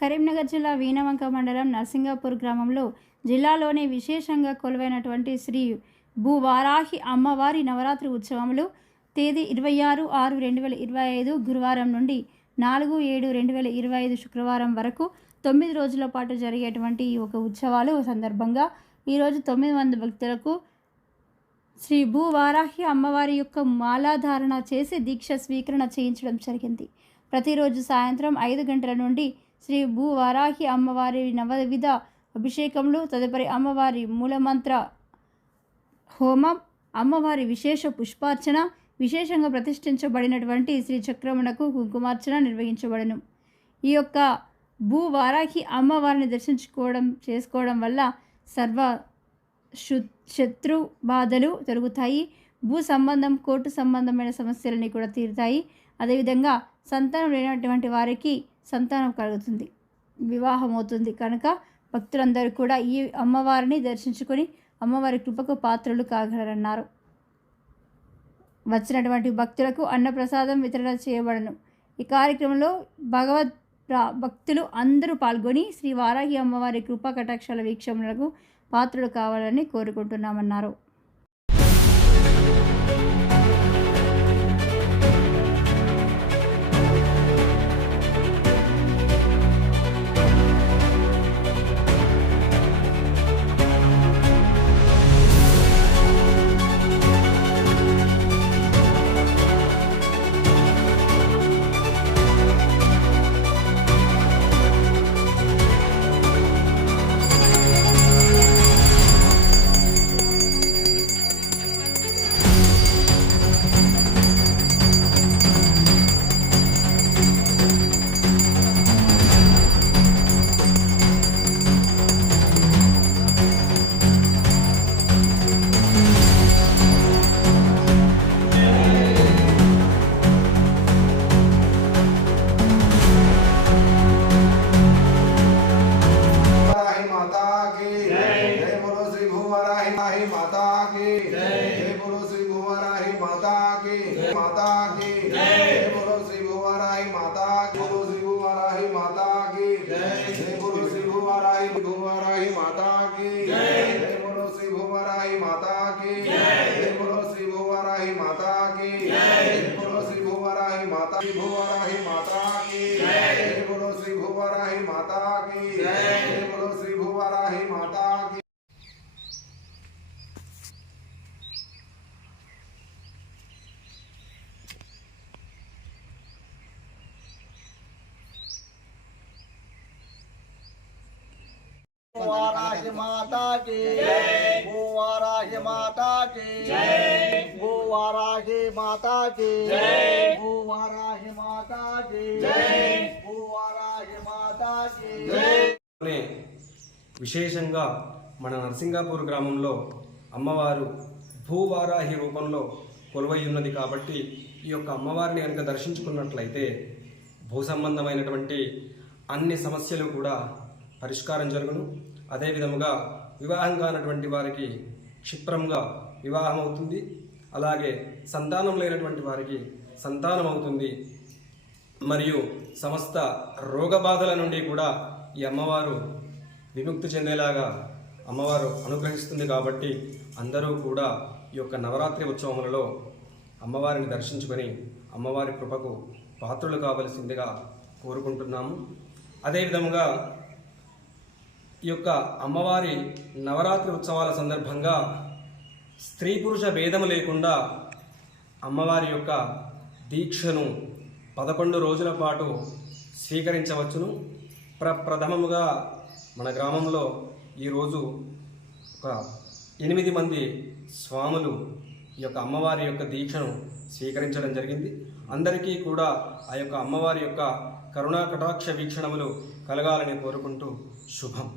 కరీంనగర్ జిల్లా వీణవంక మండలం నర్సింగాపూర్ గ్రామంలో జిల్లాలోనే విశేషంగా కొలువైనటువంటి శ్రీ భూవారాహి అమ్మవారి నవరాత్రి ఉత్సవములు తేదీ ఇరవై ఆరు ఆరు రెండు వేల ఇరవై ఐదు గురువారం నుండి నాలుగు ఏడు రెండు వేల ఇరవై ఐదు శుక్రవారం వరకు తొమ్మిది రోజుల పాటు జరిగేటువంటి ఈ ఒక ఉత్సవాలు సందర్భంగా ఈరోజు తొమ్మిది మంది భక్తులకు శ్రీ భూవారాహి అమ్మవారి యొక్క మాలాధారణ చేసి దీక్ష స్వీకరణ చేయించడం జరిగింది. ప్రతిరోజు సాయంత్రం ఐదు గంటల నుండి శ్రీ భూవారాహి అమ్మవారి నవవిధ అభిషేకములు తదుపరి అమ్మవారి మూలమంత్ర హోమం అమ్మవారి విశేష పుష్పార్చన విశేషంగా ప్రతిష్ఠించబడినటువంటి శ్రీ చక్రమునకు కుంకుమార్చన నిర్వహించబడను. ఈ యొక్క భూవారాహి అమ్మవారిని దర్శించుకోవడం చేసుకోవడం వల్ల సర్వ శత్రు బాధలు తొలుగుతాయి. భూ సంబంధం కోర్టు సంబంధమైన సమస్యలని కూడా తీరుతాయి. అదేవిధంగా సంతానం లేనటువంటి వారికి సంతానం కలుగుతుంది వివాహం అవుతుంది కనుక భక్తులందరూ కూడా ఈ అమ్మవారిని దర్శించుకొని అమ్మవారి కృపకు పాత్రలు కాగలరన్నారు. వచ్చినటువంటి భక్తులకు అన్నప్రసాదం వితరణ చేయబడను. ఈ కార్యక్రమంలో భగవద్ భక్తులు అందరూ పాల్గొని శ్రీ వారాహి అమ్మవారి కృపా కటాక్షాల వీక్షణలకు పాత్రలు కావాలని కోరుకుంటున్నామన్నారు. की जय बोलो श्री भूवाराही माता की माता की जय बोलो श्री भूवाराही माता बोलो श्री भूवाराही माता की जय बोलो श्री भूवाराही भूवाराही माता की जय बोलो श्री भूवाराही माता की जय बोलो श्री भूवाराही माता की जय बोलो श्री भूवाराही माता की भूवाराही माता की जय बोलो श्री भूवाराही माता की जय बोलो श्री भूवाराही माता माता की जय वाराही माता की जय वाराही माता की जय वाराही माता की जय वाराही माता की जय నే విశేషంగా మన నరసింగాపూర్ గ్రామంలో అమ్మవారు భూవారాహి రూపంలో కొలువై ఉన్నది కాబట్టి ఈ యొక్క అమ్మవారిని కనుక దర్శించుకున్నట్లయితే భూ సంబంధమైనటువంటి అన్ని సమస్యలు కూడా పరిష్కారం జరుగును అదే విధముగా వివాహం కానటువంటి వారికి క్షిప్రంగా వివాహం అవుతుంది. అలాగే సంతానం లేనటువంటి వారికి సంతానం అవుతుంది. మరియు సమస్త రోగబాధల నుండి కూడా ఈ అమ్మవారు విముక్తి చెందేలాగా అమ్మవారు అనుగ్రహిస్తుంది కాబట్టి అందరూ కూడా ఈ యొక్క నవరాత్రి ఉత్సవములలో అమ్మవారిని దర్శించుకొని అమ్మవారి కృపకు పాత్రలు కావలసిందిగా కోరుకుంటున్నాము. అదేవిధముగా ఈ యొక్క అమ్మవారి నవరాత్రి ఉత్సవాల సందర్భంగా స్త్రీ పురుష భేదము లేకుండా అమ్మవారి యొక్క దీక్షను పదకొండు రోజుల పాటు స్వీకరించవచ్చును. ప్రప్రథమముగా మన గ్రామంలో ఈరోజు ఒక ఎనిమిది మంది స్వాములు ఈ యొక్క అమ్మవారి యొక్క దీక్షను స్వీకరించడం జరిగింది. అందరికీ కూడా ఆ యొక్క అమ్మవారి యొక్క కరుణా కటాక్ష వీక్షణములు కలగాలని కోరుకుంటూ శుభం.